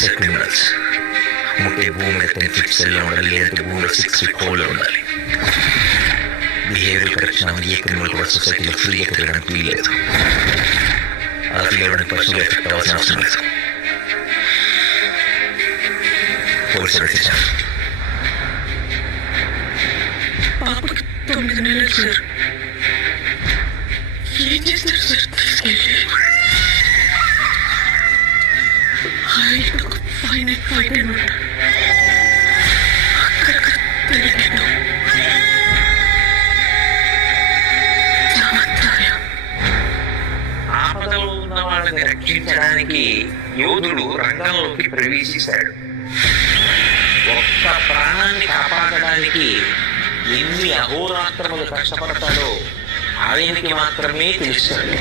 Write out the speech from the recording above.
Fits criminals. ముట్టే భూమి మీద 10 feet సెల్లో ఉండాలి, లేదంటే భూమిలో 6 feet హోల్లో ఉండాలి. బిహేవియర్ కరెక్షన్ ఏ క్రిమినల్ కూడా సొసైటీలో ఫ్రీగా తిరగడానికి వీల్లేదు. అలా ఫీల్ అవ్వడానికి పర్సనల్గా ఎఫెక్ట్ అవ్వాల్సిన అవసరం లేదు. పోలీసులు రక్షించారు. పాపకి 9 నెలలు సార్. ఏం చేస్తారు సార్ తీసుకెళ్ళి? ఫైన్ అనమాట. అక్కడక్కడ తిరిగాను. ఆపదలో ఉన్న వాళ్ళని రక్షించడానికి యోధుడు రంగంలోకి ప్రవేశిస్తాడు. ఒక్క ప్రాణాన్ని కాపాడడానికి ఎన్ని అహోరాత్రములు కష్టపడతాడో ఆయనకి మాత్రమే తెలుస్తాడు.